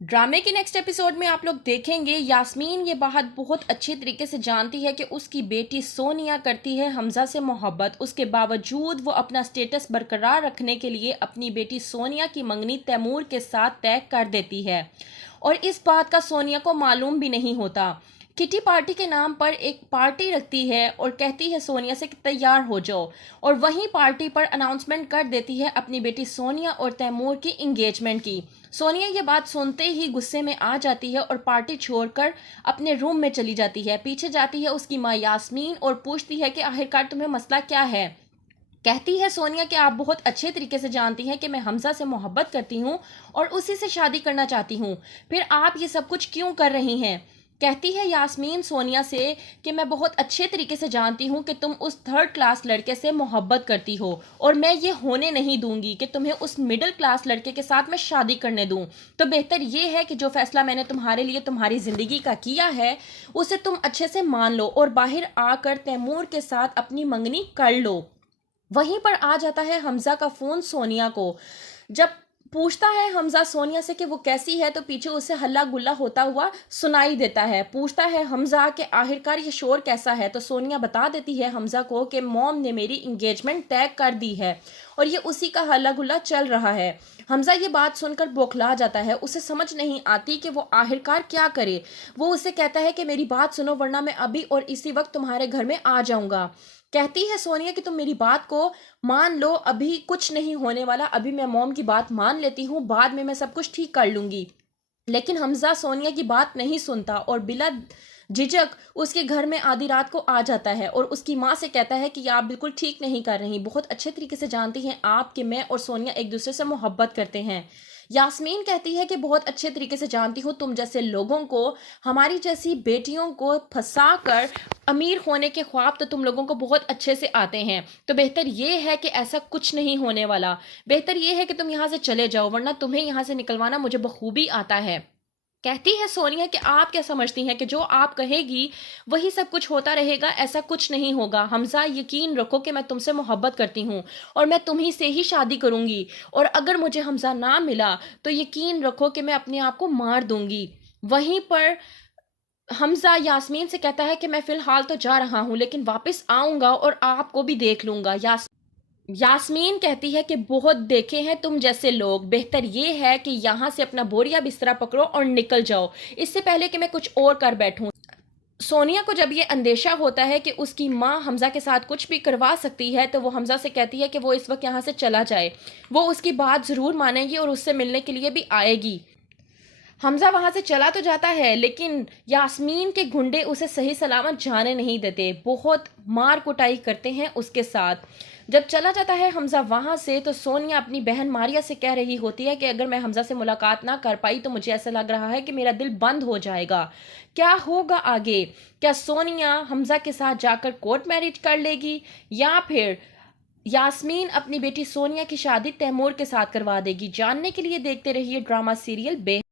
ड्रामे के next episode में आप लोग देखेंगे यास्मीन ये बात बहुत अच्छे तरीके से जानती है कि उसकी बेटी सोनिया करती है हमजा से मोहब्बत। उसके बावजूद वो अपना स्टेटस बरकरार रखने के लिए अपनी बेटी सोनिया की मंगनी तैमूर के साथ तय कर देती है और इस बात का सोनिया को मालूम भी नहीं होता। किटी पार्टी के नाम पर एक पार्टी रखती है और कहती है सोनिया से कि तैयार हो जाओ, और वहीं पार्टी पर अनाउंसमेंट कर देती है अपनी बेटी सोनिया और तैमूर की इंगेजमेंट की। सोनिया ये बात सुनते ही गुस्से में आ जाती है और पार्टी छोड़कर अपने रूम में चली जाती है। पीछे जाती है उसकी माँ यास्मीन और पूछती है कि आखिरकार तुम्हें मसला क्या है। कहती है सोनिया कि आप बहुत अच्छे तरीके से जानती हैं कि मैं हमजा से मोहब्बत करती हूँ और उसी से शादी करना चाहती हूँ, फिर आप ये सब कुछ क्यों कर रही हैं। कहती है यास्मीन सोनिया से कि मैं बहुत अच्छे तरीके से जानती हूँ कि तुम उस थर्ड क्लास लड़के से मोहब्बत करती हो और मैं ये होने नहीं दूंगी कि तुम्हें उस मिडिल क्लास लड़के के साथ मैं शादी करने दूं। तो बेहतर ये है कि जो फैसला मैंने तुम्हारे लिए तुम्हारी ज़िंदगी का किया है उसे तुम अच्छे से मान लो और बाहर आकर तैमूर के साथ अपनी मंगनी कर लो। वहीं पर आ जाता है हमजा का फोन सोनिया को। जब पूछता है हमजा सोनिया से कि वो कैसी है तो पीछे उसे हल्ला गुल्ला होता हुआ सुनाई देता है। पूछता है हमजा कि आखिरकार ये शोर कैसा है, तो सोनिया बता देती है हमजा को कि मॉम ने मेरी इंगेजमेंट तय कर दी है और ये उसी का हल्ला गुल्ला चल रहा है। हमजा ये बात सुनकर बौखला जाता है, उसे समझ नहीं आती कि वो आखिरकार क्या करे। वो उसे कहता है कि मेरी बात सुनो वरना मैं अभी और इसी वक्त तुम्हारे घर में आ जाऊंगा। कहती है सोनिया कि तुम मेरी बात को मान लो, अभी कुछ नहीं होने वाला, अभी मैं मॉम की बात मान लेती हूँ, बाद में मैं सब कुछ ठीक कर लूंगी। लेकिन हमजा सोनिया की बात नहीं सुनता और बिला झिझक उसके घर में आधी रात को आ जाता है और उसकी माँ से कहता है कि आप बिल्कुल ठीक नहीं कर रही, बहुत अच्छे तरीके से जानती हैं आप कि मैं और सोनिया एक दूसरे से मोहब्बत करते हैं। यास्मीन कहती है कि बहुत अच्छे तरीके से जानती हूँ तुम जैसे लोगों को, हमारी जैसी बेटियों को फंसा कर अमीर होने के ख्वाब तो तुम लोगों को बहुत अच्छे से आते हैं, तो बेहतर ये है कि ऐसा कुछ नहीं होने वाला। बेहतर ये है कि तुम यहाँ से चले जाओ वरना तुम्हें यहाँ से निकलवाना मुझे बखूबी आता है। कहती है सोनिया कि आप क्या समझती हैं कि जो आप कहेगी वही सब कुछ होता रहेगा, ऐसा कुछ नहीं होगा। हमजा यकीन रखो कि मैं तुमसे मोहब्बत करती हूँ और मैं तुम्ही से ही शादी करूंगी, और अगर मुझे हमजा ना मिला तो यकीन रखो कि मैं अपने आप को मार दूंगी। वहीं पर हमजा यास्मीन से कहता है कि मैं फिलहाल तो जा रहा हूँ लेकिन वापस आऊंगा और आपको भी देख लूंगा। यास्मीन कहती है कि बहुत देखे हैं तुम जैसे लोग, बेहतर ये है कि यहाँ से अपना बोरिया बिस्तरा पकड़ो और निकल जाओ, इससे पहले कि मैं कुछ और कर बैठूं। सोनिया को जब ये अंदेशा होता है कि उसकी माँ हमजा के साथ कुछ भी करवा सकती है तो वो हमजा से कहती है कि वो इस वक्त यहाँ से चला जाए, वो उसकी बात ज़रूर मानेगी और उससे मिलने के लिए भी आएगी। हमजा वहां से चला तो जाता है लेकिन यास्मीन के गुंडे उसे सही सलामत जाने नहीं देते, बहुत मार कुटाई करते हैं उसके साथ। जब चला जाता है हमजा वहां से तो सोनिया अपनी बहन मारिया से कह रही होती है कि अगर मैं हमजा से मुलाकात ना कर पाई तो मुझे ऐसा लग रहा है कि मेरा दिल बंद हो जाएगा। क्या होगा आगे? क्या सोनिया हमजा के साथ जाकर कोर्ट मैरिज कर लेगी या फिर यास्मीन अपनी बेटी सोनिया की शादी तैमूर के साथ करवा देगी? जानने के लिए देखते रहिए ड्रामा सीरियल बे